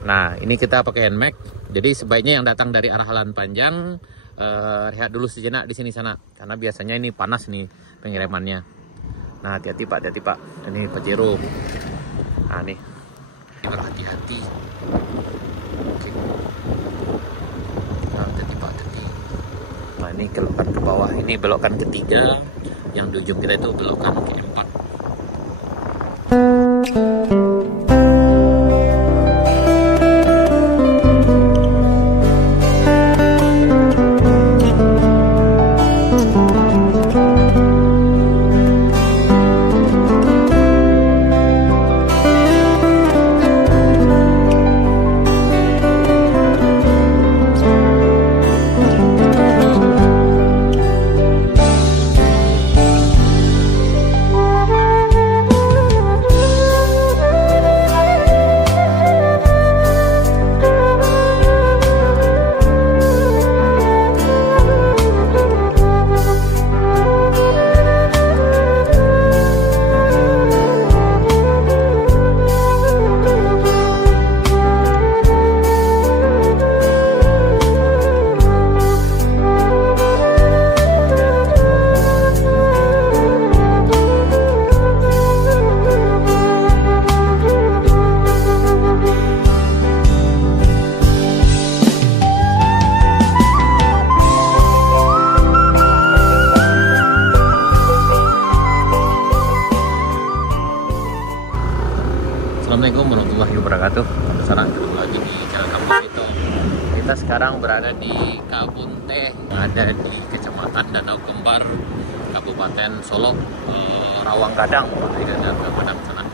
Nah, ini kita pakai NMAX. Jadi sebaiknya yang datang dari arah Alan Panjang rehat dulu sejenak di sini sana, karena biasanya ini panas nih pengirimannya. Nah, hati-hati Pak, hati-hati Pak. Ini Pajero. Nah, nih. Berhati-hati. Oke. Nah, hati-hati Pak, hati-hati. Nah, ini kelokan ke bawah. Ini belokan ketiga. Yang di ujung kita itu belokan keempat. Assalamualaikum warahmatullahi wabarakatuh. Sana ketemu lagi di Jalan Kampung itu. Kita sekarang berada di Kabun Teh, yang ada di Kecamatan Danau Kembar, Kabupaten Solok, Rawang Gadang, sana.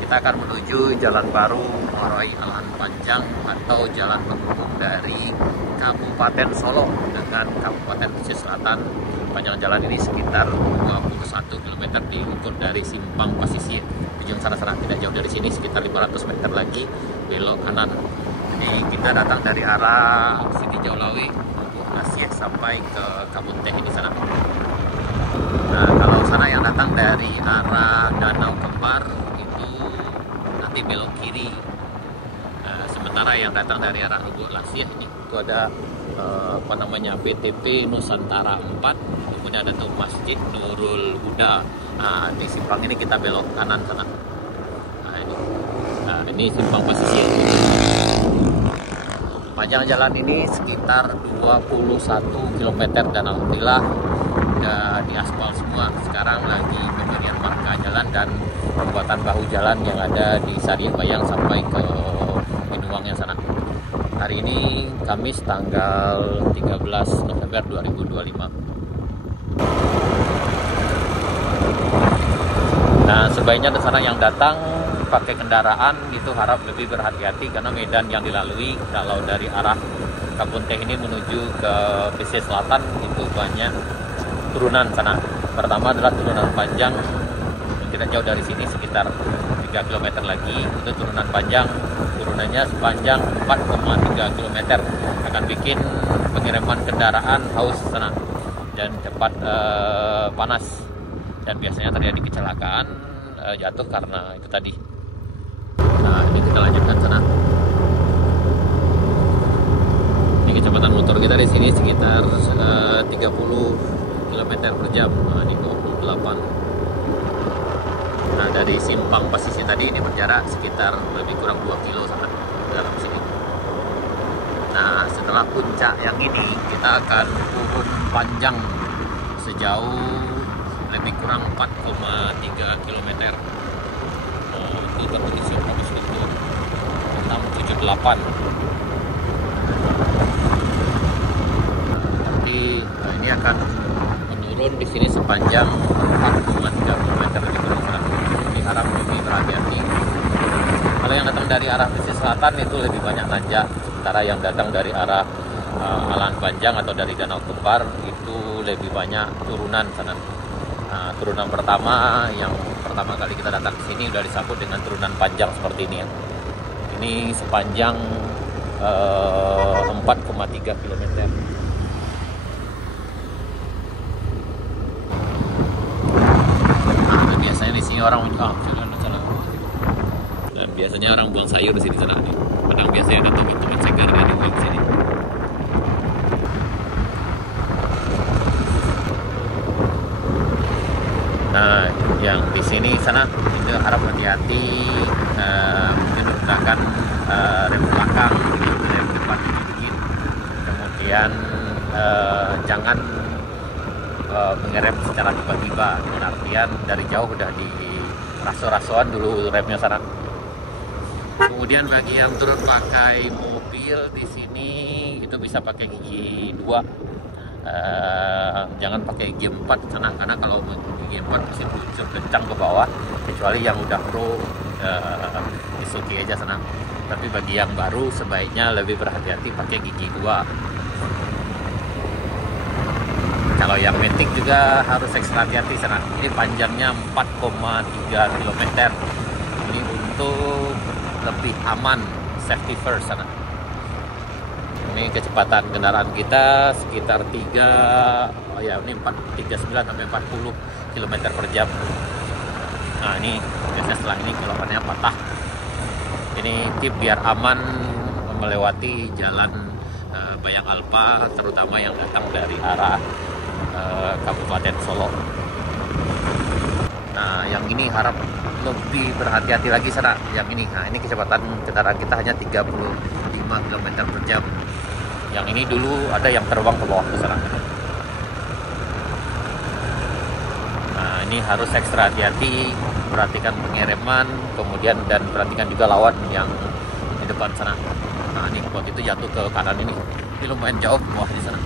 Kita akan menuju jalan baru melalui Alan Panjang atau jalan penghubung dari Kabupaten Solok dengan Kabupaten Pesisir Selatan. Panjang jalan ini sekitar 21 km diukur dari Simpang Pasisir. Ujung sana-sana tidak jauh dari sini, sekitar 500 meter lagi belok kanan. Jadi kita datang dari arah Siti Jaulawi, Asyik sampai ke Kabun Teh di sana. Nah, kalau sana yang datang dari arah Danau Kembar itu nanti belok kiri. Sementara yang datang dari arah Lubuk Lasiah ini itu ada PTP Nusantara 4, kemudian ada tuh Masjid Nurul Huda. Nah, di simpang ini kita belok kanan sana. Nah, ini simpang Pasisir. Panjang jalan ini sekitar 21 km dan alhamdulillah udah diaspal semua. Sekarang lagi pemberian marka jalan dan pembuatan bahu jalan yang ada di Sariah Bayang sampai ke Binuang yang sana. Hari ini Kamis tanggal 13 November 2025. Nah, sebaiknya di sana yang datang pakai kendaraan itu harap lebih berhati-hati karena medan yang dilalui kalau dari arah Kabun Teh ini menuju ke pesisir selatan itu banyak turunan sana. Pertama adalah turunan panjang, tidak jauh dari sini sekitar 3 km lagi itu turunan panjang. Turunannya sepanjang 4,3 km akan bikin pengiriman kendaraan haus sana dan cepat panas, dan biasanya terjadi kecelakaan jatuh karena itu tadi. Nah, ini kita lanjutkan sana. Ini kecepatan motor kita di sini sekitar 30 km per jam. Nah, ini 28. Nah, dari simpang Pasisir tadi ini berjarak sekitar lebih kurang 2 kilo sana dalam sini. Nah, setelah puncak yang ini kita akan turun panjang sejauh lebih kurang 4,3 km. Itu terkondisi bagus itu 678. Nanti ini akan menurun di sini sepanjang 4,3 km harap lebih berhati-hati. Kalau yang datang dari arah pesisir selatan itu lebih banyak nanjak, sementara yang datang dari arah Alan Panjang atau dari Danau Kembar itu lebih banyak turunan sana. Nah, turunan pertama yang pertama kali kita datang ke sini udah disambut dengan turunan panjang seperti ini ya. Ini sepanjang 4,3 km. Di sini orang dan biasanya orang buang sayur di sini sana. Padang biasa Biasanya ada teman-teman segarnya di sini. Nah, yang di sini sana itu harap hati-hati, mungkin menggunakan rem belakang, rem depan dikit, kemudian jangan mengerem secara tiba-tiba, dengan artian dari jauh udah di raso-rasoan dulu remnya sana. Kemudian bagi yang turun pakai mobil di sini itu bisa pakai gigi 2. Jangan pakai gigi 4 sana, karena kalau gigi 4 mesti luncur kencang ke bawah, kecuali yang udah pro is oke aja sana. Tapi bagi yang baru sebaiknya lebih berhati-hati pakai gigi 2. Kalau yang Matic juga harus ekstra hati-hati sana. Ini panjangnya 4,3 km. Ini untuk lebih aman, safety first sana. Ini kecepatan kendaraan kita sekitar 39 sampai 40 km per jam. Nah, ini biasanya setelah ini kilometernya patah. Ini tip biar aman melewati jalan Bayang Alpa, terutama yang datang dari arah Kabupaten Solo. Nah, yang ini harap lebih berhati-hati lagi sana. Yang ini, nah ini kecepatan kendaraan kita hanya 35 km per jam. Yang ini dulu ada yang terbang ke bawah ke sana. Nah, ini harus ekstra hati-hati, perhatikan pengereman, kemudian dan perhatikan juga lawan yang di depan sana. Nah, ini waktu itu jatuh ke kanan ini lumayan jauh ke bawah di sana.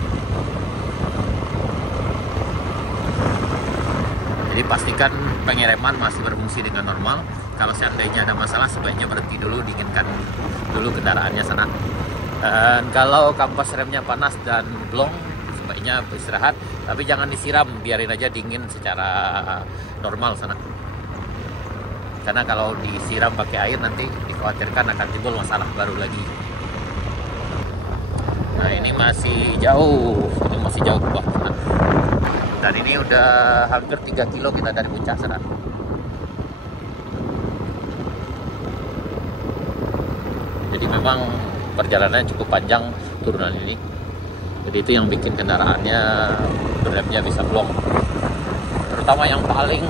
Jadi pastikan pengereman masih berfungsi dengan normal. Kalau seandainya ada masalah, sebaiknya berhenti dulu, dinginkan dulu kendaraannya sana. Dan kalau kampas remnya panas dan blong, sebaiknya beristirahat. Tapi jangan disiram, biarin aja dingin secara normal sana. Karena kalau disiram pakai air nanti dikhawatirkan akan timbul masalah baru lagi. Nah, ini masih jauh ke bawah sana. Dan ini udah hampir 3 kilo kita dari puncak sana. Jadi memang perjalanannya cukup panjang turunan ini. Jadi itu yang bikin kendaraannya remnya bisa blong. Terutama yang paling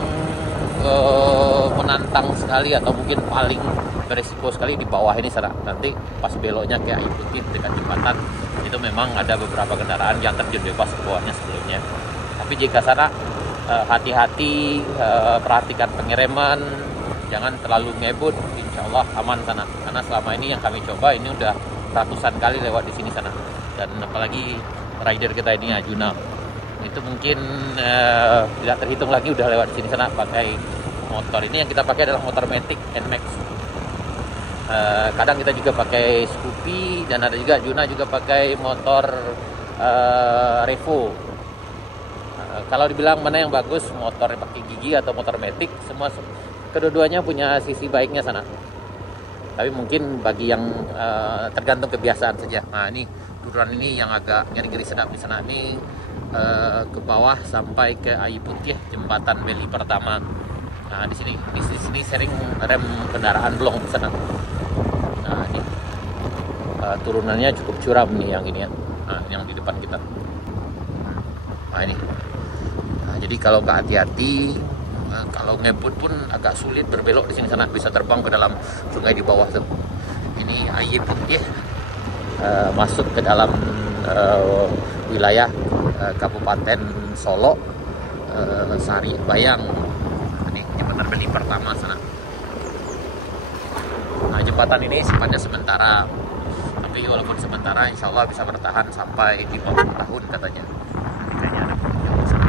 menantang sekali atau mungkin paling beresiko sekali di bawah ini sana. Nanti pas beloknya kayak ikuti dekat jembatan, itu memang ada beberapa kendaraan yang terjun bebas ke bawahnya sebelumnya. Tapi jika sana hati-hati, perhatikan pengereman, jangan terlalu ngebut, insya Allah aman sana. Karena selama ini yang kami coba ini udah ratusan kali lewat di sini sana. Dan apalagi rider kita ini Ajuna, itu mungkin tidak terhitung lagi udah lewat di sini sana pakai motor. Ini yang kita pakai adalah motor Matic NMAX. Kadang kita juga pakai Scoopy, dan ada juga Ajuna juga pakai motor Revo. Kalau dibilang mana yang bagus, motor pakai gigi atau motor Matic, semua kedua-duanya punya sisi baiknya sana. Tapi mungkin bagi yang tergantung kebiasaan saja. Nah, ini turunan ini yang agak ngeri-ngeri sedap di sana. Ini ke bawah sampai ke Ayi Putih, jembatan Beli pertama. Nah, di sini sering rem kendaraan blong di sana. Nah, ini turunannya cukup curam nih yang ini ya. Nah, yang di depan kita. Nah, ini. Nah, jadi kalau nggak hati-hati, kalau ngebut pun agak sulit berbelok di sini sana, bisa terbang ke dalam sungai di bawah tuh. Ini Ayi Putih, masuk ke dalam wilayah Kabupaten Solo, Sari Bayang. Ini jembatan Beli pertama sana. Nah, jembatan ini sifatnya sementara, tapi walaupun sementara, insya Allah bisa bertahan sampai 50 tahun katanya. Kayaknya ada pengunjung sana.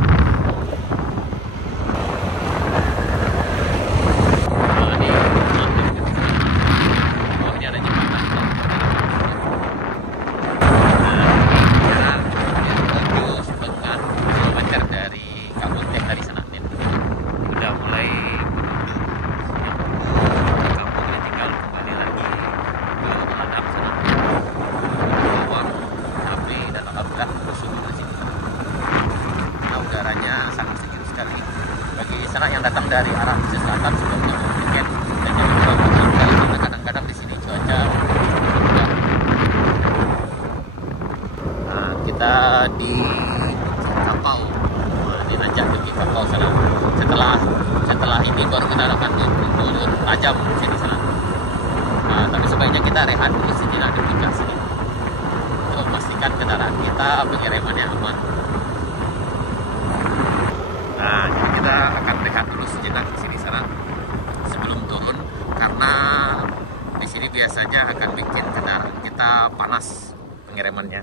Yang datang dari arah pesisir selatan sebelumnya mungkin dan jangan lupa karena kadang-kadang di sini cuaca di Kapau. Nah, ini nanjak di Kapau sana. Setelah ini baru kita akan turun tajam sini sana. Nah, tapi sebaiknya kita rehat dulu sejenak di puncak sini untuk memastikan kendaraan kita pengeremannya aman. Nah, jadi kita akan rehat dulu sejenak di sini sana sebelum turun, karena di sini biasanya akan bikin kendaraan kita panas pengeremannya.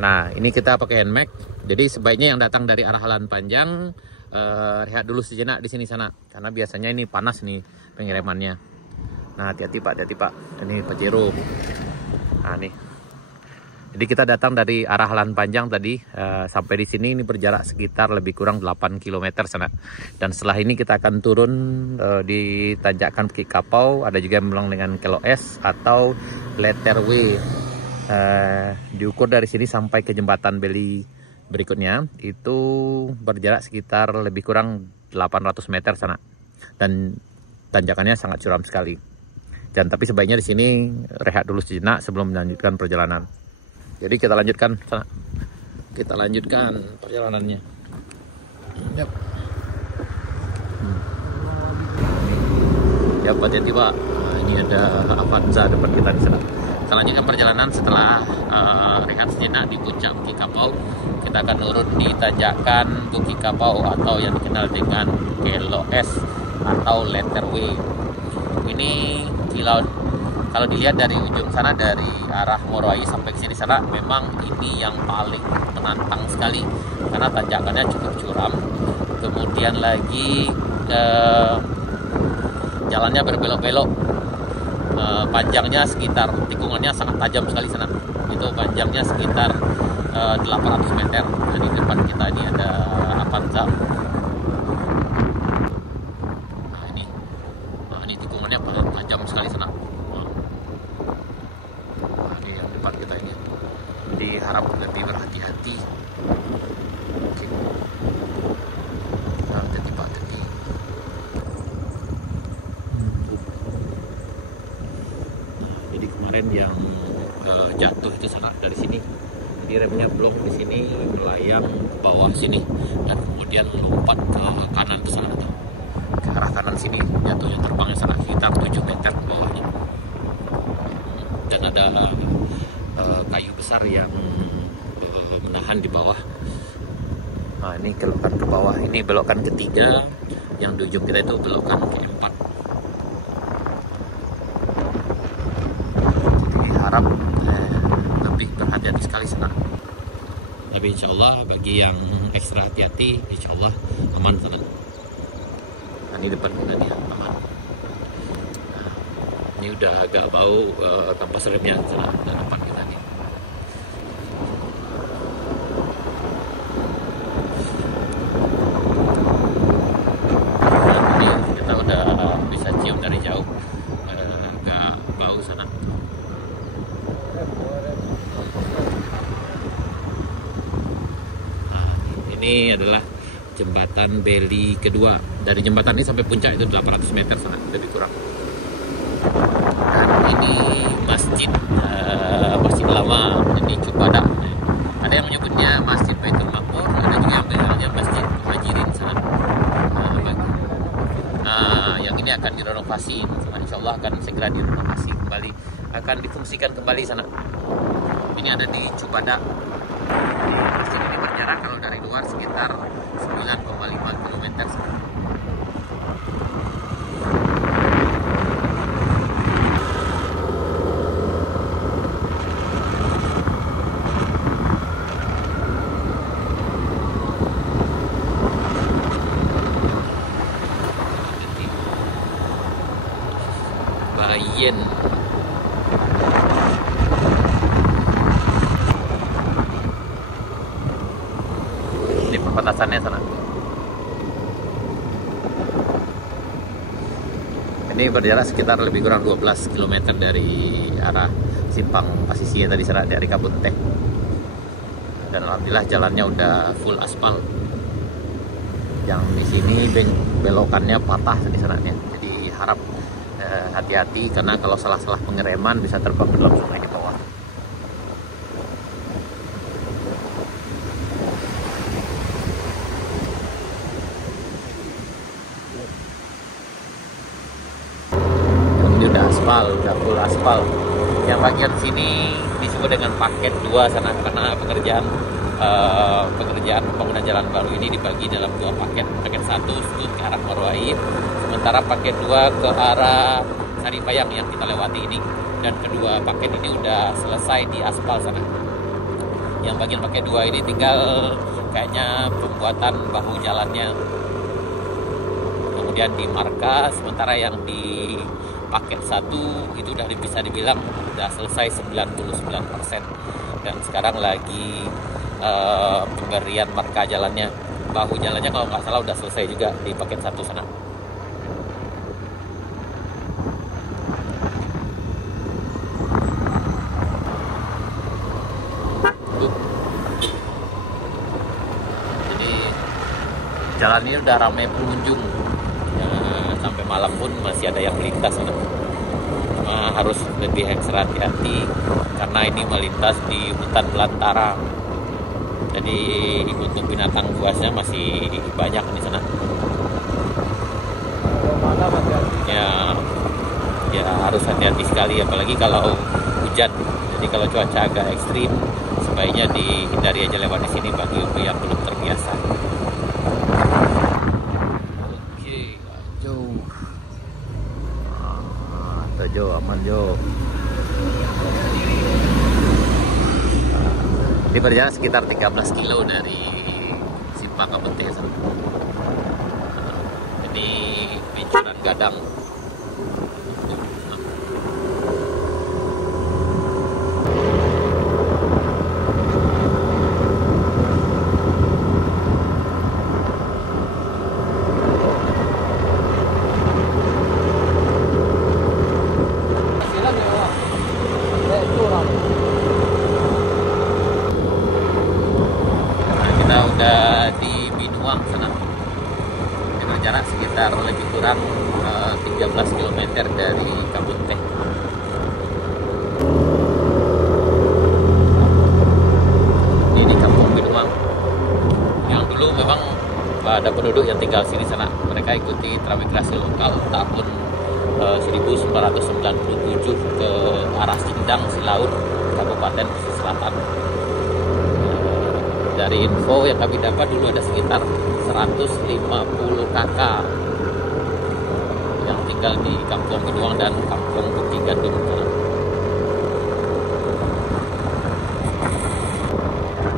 Nah, ini kita pakai handmag. Jadi sebaiknya yang datang dari arah Halan Panjang rehat dulu sejenak di sini sana, karena biasanya ini panas nih pengeremannya. Nah, hati-hati Pak, hati-hati Pak. Ini Pajero. Nah, nih. Jadi kita datang dari arah Halan Panjang tadi sampai di sini ini berjarak sekitar lebih kurang 8 km sana. Dan setelah ini kita akan turun di tanjakan Bukit Kapau, ada juga yang bilang dengan Kelo S atau Letterway. Diukur dari sini sampai ke jembatan Beli berikutnya itu berjarak sekitar lebih kurang 800 meter sana, dan tanjakannya sangat curam sekali. Dan tapi sebaiknya di sini rehat dulu sejenak sebelum melanjutkan perjalanan. Jadi kita lanjutkan sana. Kita lanjutkan perjalanannya. Yap. Ya, hati-hati Pak. Nah, ini ada Avanza depan kita di sana. Kita lanjutkan perjalanan setelah rehat sejenak di puncak Bukit Kapau. Kita akan turun di tanjakan Bukit Kapau atau yang dikenal dengan Kelo S atau Letterway. Ini kalau dilihat dari ujung sana, dari arah Moroai sampai ke sini sana, memang ini yang paling menantang sekali karena tanjakannya cukup curam. Kemudian lagi jalannya berbelok-belok. Panjangnya sekitar, tikungannya sangat tajam sekali sana. Itu panjangnya sekitar 800 meter. Nah, di depan kita ini ada Avanza. Nah, ini tikungannya paling tajam sekali sana. Nah, ini yang depan kita ini. Jadi harap lebih berhati-hati. Oke. Nah, hati-hati Pak, hati-hati. Kemarin yang jatuh itu sangat dari sini, jadi remnya blok di sini, melayang ke bawah sini dan kemudian melompat ke kanan ke sana, ke arah kanan sini, jatuhnya terbangnya sangat sekitar 7 meter ke bawahnya. Dan ada kayu besar yang menahan di bawah. Nah, ini belokan ke bawah, ini belokan ketiga, yang di ujung kita itu belokan keempat. Harap lebih berhati-hati sekali sana. Tapi insya Allah bagi yang ekstra hati-hati, insya Allah aman sana. Nah, ini depan kita nih aman. Nah, ini udah agak bau kampas remnya sana, depan kita nih. Nah, ini kita udah bisa cium dari jauh, agak bau sana. Ini adalah jembatan Beli kedua. Dari jembatan ini sampai puncak itu 800 meter sana, lebih kurang. Dan ini masjid lama, ini Cupada. Ada yang menyebutnya Masjid Baitul Maqmur, ada juga yang bilangnya Masjid Muhajirin sana. Yang ini akan direnovasi, insya Allah akan segera direnovasi kembali, akan difungsikan kembali sana. Ini ada di Cupada. Masjid ini berjarak sekarang kalau dari luar sekitar 9,5 km. Bayen. Ini perbatasannya sana. Ini berjarak sekitar lebih kurang 12 km dari arah simpang Pasisia tadi sana, dari Kabun Teh. Dan alhamdulillah jalannya udah full aspal. Yang di sini belokannya patah di sana ya. Jadi harap hati-hati karena kalau salah-salah pengereman bisa terbang ke dalam sungai di bawah. Ini udah aspal, udah full aspal. Yang bagian sini disebut dengan paket 2 sana karena pekerjaan pembangunan jalan baru ini dibagi dalam 2 paket. Paket 1 itu ke arah Marwaib, sementara paket 2 ke arah Saripayang yang kita lewati ini. Dan kedua paket ini udah selesai di aspal sana. Yang bagian paket 2 ini tinggal kayaknya pembuatan bahu jalannya, kemudian di marka. Sementara yang di paket 1 itu udah bisa dibilang udah selesai 99%. Dan sekarang lagi pemberian marka jalannya. Bahu jalannya kalau nggak salah udah selesai juga di paket 1 sana. Jadi jalan ini udah ramai pengunjung ya, sampai malam pun masih ada yang melintas sana. Cuma harus lebih ekstra hati-hati karena ini melintas di hutan belantara. Jadi untuk binatang buasnya masih banyak di sana. Ya harus hati-hati sekali, apalagi kalau hujan. Jadi kalau cuaca agak ekstrim, sebaiknya dihindari aja lewat di sini bagi yang belum terbiasa. Oke, Jo, aman Jo. Ini berjarak sekitar 13 kilo dari simpang Kabun Teh. Ini Pincuran Gadang. Udah di Binuang sana. Ini berjarak sekitar lebih kurang 13 km dari Kabun Teh. Ini di Kampung Binuang. Yang dulu memang ada penduduk yang tinggal sini sana. Mereka ikuti transmigrasi lokal tahun 1997 ke arah Sindang, Silaut, Kabupaten Pesisir Selatan. Dari info yang kami dapat dulu ada sekitar 150 kakak yang tinggal di Kampung Binuang dan Kampung Bukit Gandum.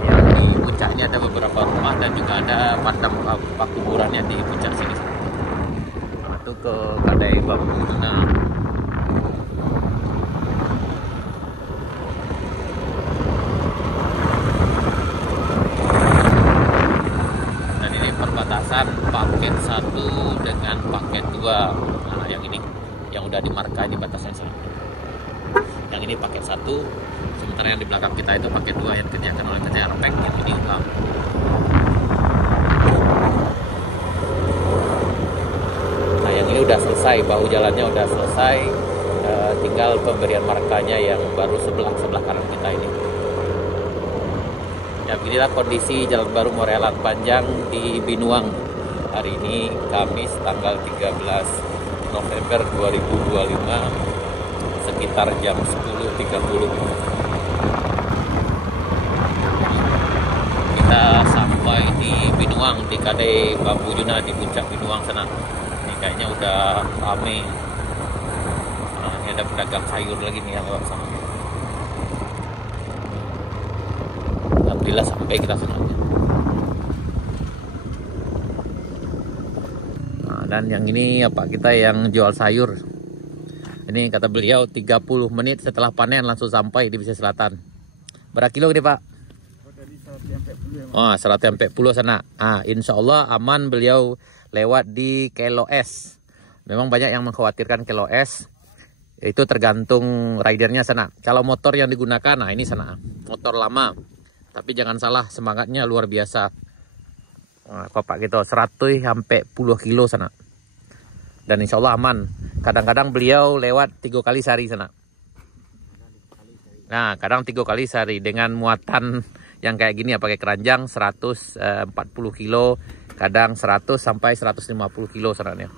Yang di puncaknya ada beberapa rumah dan juga ada padang kuburannya di puncak sini. Itu ke Kadai Bambu Tuna. Paket 1 dengan paket 2. Nah, yang ini yang udah dimarka di batasnya sana. Yang ini paket 1, sementara yang di belakang kita itu paket 2 yang dikerjakan oleh PT Arpek yang ini ulang. Nah, yang ini udah selesai, bahu jalannya udah selesai, tinggal pemberian markanya yang baru sebelah kanan kita ini. Ya, beginilah kondisi Jalan Baru Morelan Panjang di Binuang hari ini, Kamis tanggal 13 November 2025 sekitar jam 10.30. Kita sampai Kadai Bambu Juna di puncak Binuang sana. Ini kayaknya udah rame. Nah, ini ada pedagang sayur lagi nih yang lewat sana. Alhamdulillah sampai kita sana. Nah, dan yang ini apa, kita yang jual sayur. Ini kata beliau 30 menit setelah panen langsung sampai di Pesisir Selatan. Berapa kilo gede Pak? Oh, 140 sana. Insya Allah aman, beliau lewat di Kelo S. Memang banyak yang mengkhawatirkan Kelo S. Itu tergantung ridernya sana. Kalau motor yang digunakan, nah ini sana. Motor lama. Tapi jangan salah, semangatnya luar biasa. Kopak gitu, 100 sampai 10 kilo sana. Dan insya Allah aman. Kadang-kadang beliau lewat 3 kali sehari sana. Nah, kadang 3 kali sehari dengan muatan yang kayak gini ya, pakai keranjang 140 kilo, kadang 100 sampai 150 kilo sana.